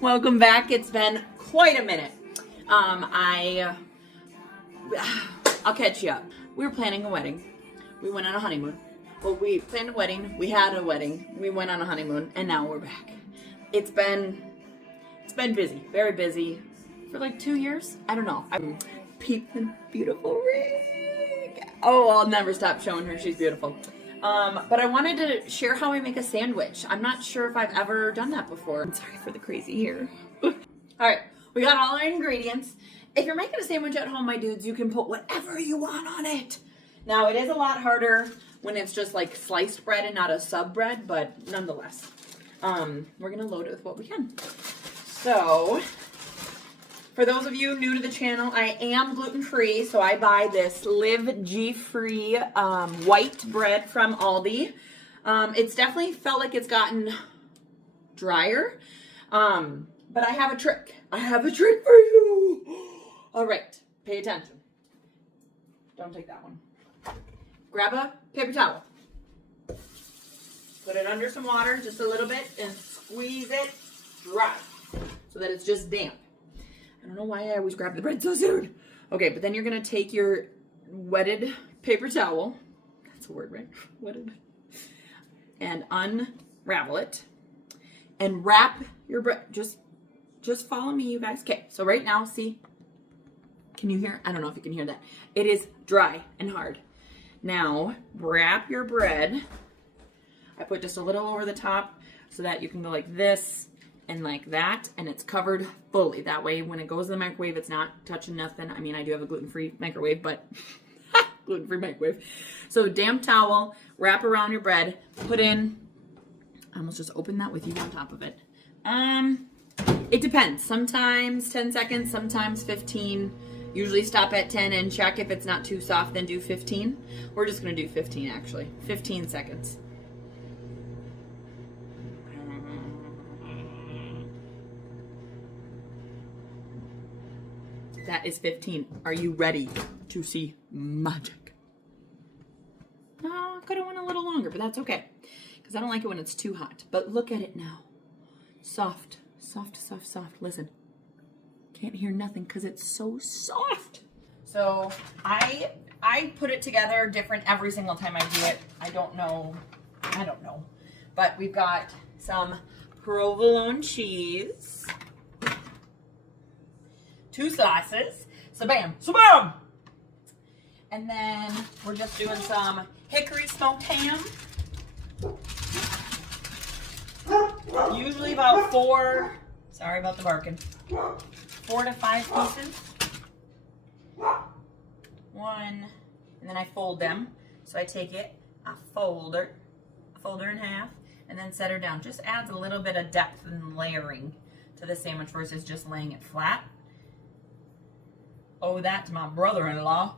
Welcome back. It's been quite a minute. I'll catch you up. We were planning a wedding. We went on a honeymoon. Well, we planned a wedding. We had a wedding. We went on a honeymoon, and now we're back. It's been busy, very busy for like 2 years. I don't know. I'm peeping beautiful ring. Oh, I'll never stop showing her. She's beautiful. But I wanted to share how I make a sandwich. I'm not sure if I've ever done that before. I'm sorry for the crazy hair. All right, we got all our ingredients. If you're making a sandwich at home, my dudes, you can put whatever you want on it. Now, it is a lot harder when it's just like sliced bread and not a sub bread, but nonetheless, we're gonna load it with what we can. So, for those of you new to the channel, I am gluten-free, so I buy this Live G-Free white bread from Aldi. It's definitely felt like it's gotten drier, but I have a trick. I have a trick for you. All right, pay attention. Don't take that one. Grab a paper towel. Put it under some water, just a little bit, and squeeze it dry so that it's just damp. I don't know why I always grab the bread so soon. Okay, but then you're going to take your wetted paper towel. That's a word, right? Wetted. And unravel it. And wrap your bread. Just follow me, you guys. Okay, so right now, see? Can you hear? I don't know if you can hear that. It is dry and hard. Now, wrap your bread. I put just a little over the top so that you can go like this and like that, and it's covered fully. That way, when it goes in the microwave, it's not touching nothing. I mean, I do have a gluten-free microwave, but gluten-free microwave. So, damp towel, wrap around your bread, put in, I almost just opened that with you on top of it. It depends. Sometimes 10 seconds, sometimes 15. Usually stop at 10 and check if it's not too soft, then do 15. We're just going to do 15, actually. 15 seconds. That is 15. Are you ready to see magic? No, I could have went a little longer, but that's okay. Because I don't like it when it's too hot. But look at it now. Soft, soft, soft, soft. Listen. Can't hear nothing because it's so soft. So I put it together different every single time I do it. I don't know. But we've got some provolone cheese. 2 slices. Sabam, sabam! And then we're just doing some hickory smoked ham. Usually about 4, sorry about the barking, 4 to 5 pieces. 1, and then I fold them. So I take it, I fold her in half, and then set her down. Just adds a little bit of depth and layering to the sandwich versus just laying it flat. Owe that to my brother-in-law.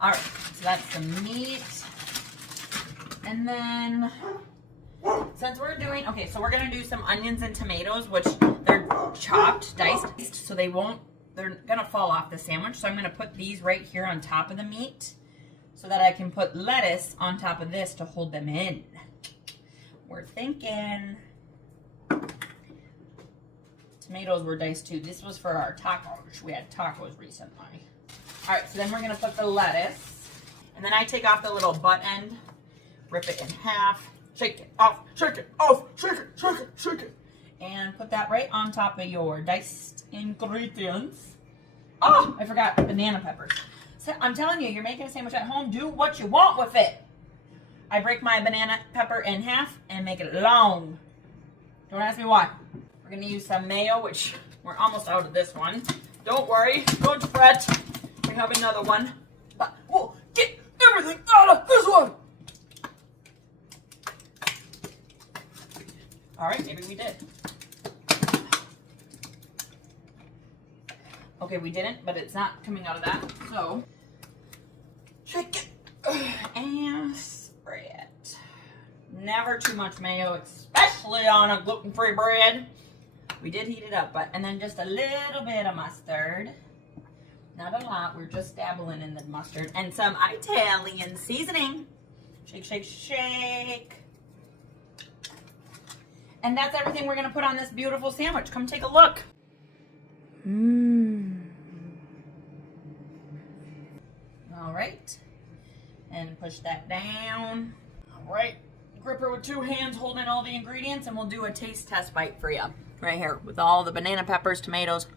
All right, so that's the meat. And then, since we're doing, okay, so we're gonna do some onions and tomatoes, which they're chopped, diced, so they're gonna fall off the sandwich. So I'm gonna put these right here on top of the meat so that I can put lettuce on top of this to hold them in. We're thinking. Tomatoes were diced too. This was for our tacos. We had tacos recently. All right, so then we're gonna put the lettuce, and then I take off the little butt end, rip it in half, shake it off, shake it off, shake it, shake it, shake it, and put that right on top of your diced ingredients. Oh, I forgot banana peppers. So I'm telling you, you're making a sandwich at home, do what you want with it. I break my banana pepper in half and make it long. Don't ask me why. We're going to use some mayo, which we're almost out of this one. Don't worry. Don't fret. We have another one. But we'll get everything out of this one. All right, maybe we did. Okay, we didn't, but it's not coming out of that. So, shake it and spray it. Never too much mayo, especially on a gluten-free bread. We did heat it up, and then just a little bit of mustard. Not a lot, we're just dabbling in the mustard. And some Italian seasoning. Shake, shake, shake. And that's everything we're going to put on this beautiful sandwich. Come take a look. All right. And push that down. All right. Grip her with 2 hands holding all the ingredients, and we'll do a taste test bite for you. Right here with all the banana peppers, tomatoes.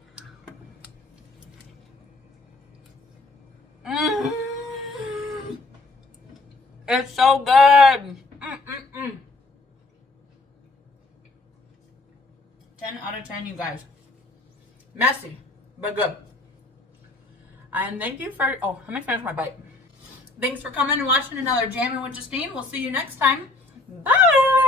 It's so good. 10 out of 10, you guys. Messy, but good. And thank you for, oh, let me finish my bite. Thanks for coming and watching another Jamming with Justine. We'll see you next time. Bye.